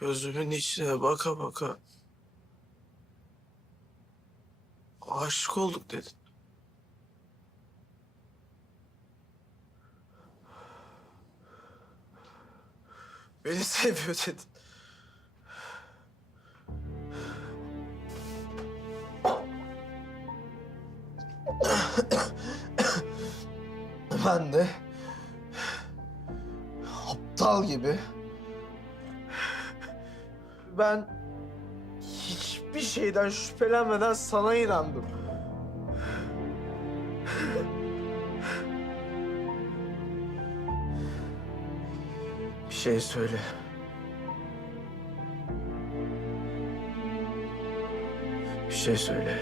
Gözümün içine baka baka aşık olduk dedin. Beni seviyor dedin. Ben de aptal gibi ben hiçbir şeyden şüphelenmeden sana inandım. Bir şey söyle. Bir şey söyle.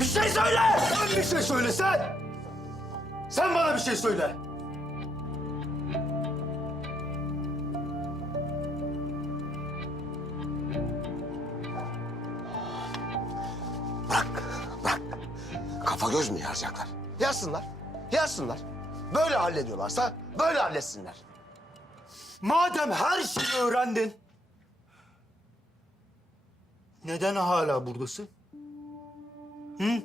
Bir şey söyle! Sen bir şey söyle sen! Sen bana bir şey söyle! Kafa göz mü yaracaklar? Yazsınlar, yazsınlar. Böyle hallediyorlarsa böyle halletsinler. Madem her şeyi öğrendin... Neden hala buradasın? Hı?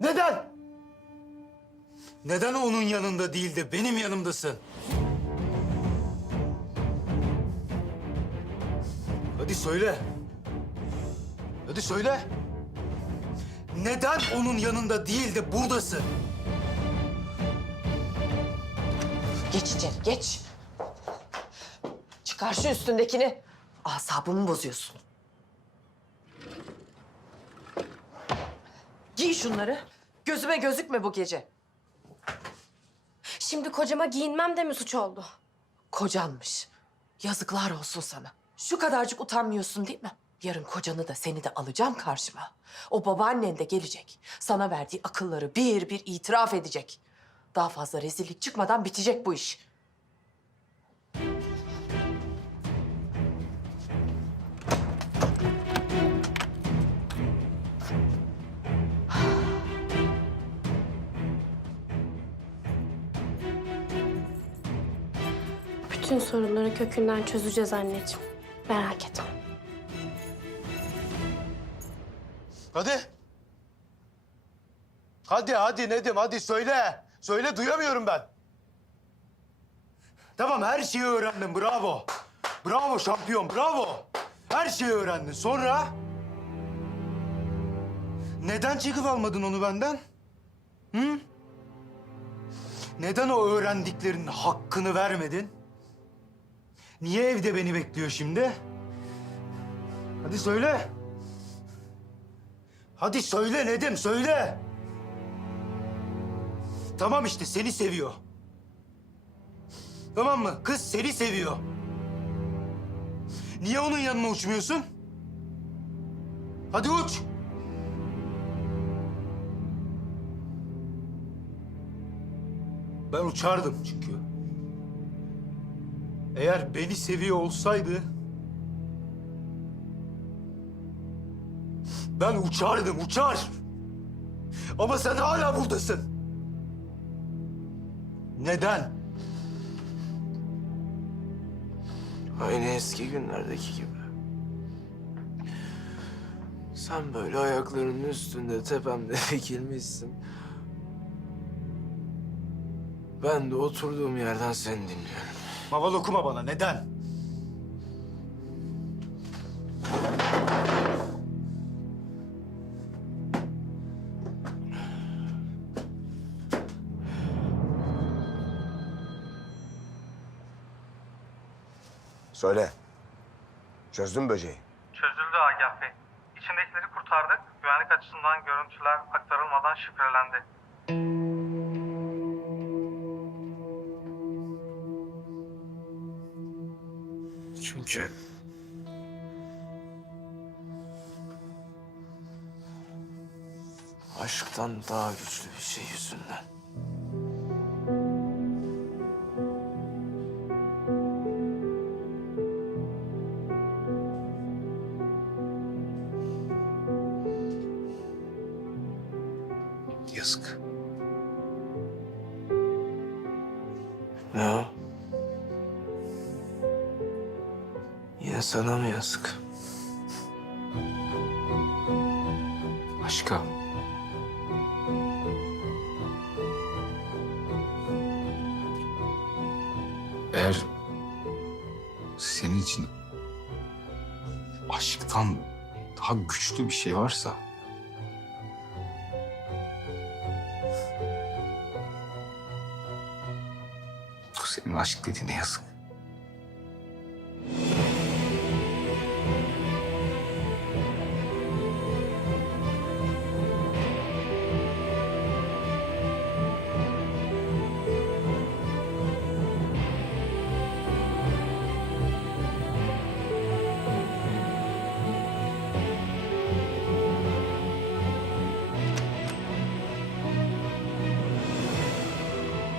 Neden? Neden onun yanında değil de benim yanımdasın? Hadi söyle. Hadi söyle. Neden onun yanında değil de buradasın? Geç içeri, geç. Çıkar şu üstündekini. Asabımı bozuyorsun. Giy şunları. Gözüme gözükme bu gece. Şimdi kocama giyinmem de mi suç oldu? Kocanmış. Yazıklar olsun sana. Şu kadarcık utanmıyorsun değil mi? Yarın kocanı da seni de alacağım karşıma. O babaannen de gelecek. Sana verdiği akılları bir bir itiraf edecek. Daha fazla rezillik çıkmadan bitecek bu iş. Bütün sorunları kökünden çözeceğiz anneciğim. Merak etme. Hadi. Hadi hadi Nedim hadi söyle. Söyle duyamıyorum ben. Tamam her şeyi öğrendim bravo. Bravo şampiyon bravo. Her şeyi öğrendin. Sonra? Neden çekip almadın onu benden? Hı? Neden o öğrendiklerinin hakkını vermedin? Niye evde beni bekliyor şimdi? Hadi söyle. Hadi söyle Nedim, söyle. Tamam işte seni seviyor. Tamam mı? Kız seni seviyor. Niye onun yanına uçmuyorsun? Hadi uç. Ben uçardım çünkü. Eğer beni seviyor olsaydı... Ben uçardım, uçar. Ama sen hala buradasın. Neden? Aynı eski günlerdeki gibi. Sen böyle ayaklarının üstünde tepemde dikilmişsin. Ben de oturduğum yerden seni dinliyorum. Maval okuma bana, neden? Söyle. Çözdün mü böceği? Çözüldü Agah Bey. İçindekileri kurtardık. Güvenlik açısından görüntüler aktarılmadan şifrelendi. Çünkü... Aşktan daha güçlü bir şey yüzünden. Yazık. Ne o? Yine sana mı yazık? Aşka. Eğer senin için aşktan daha güçlü bir şey varsa bu senin aşk dediğine yazık.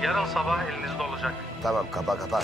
Yarın sabah elinizde olacak. Tamam kapa kapa.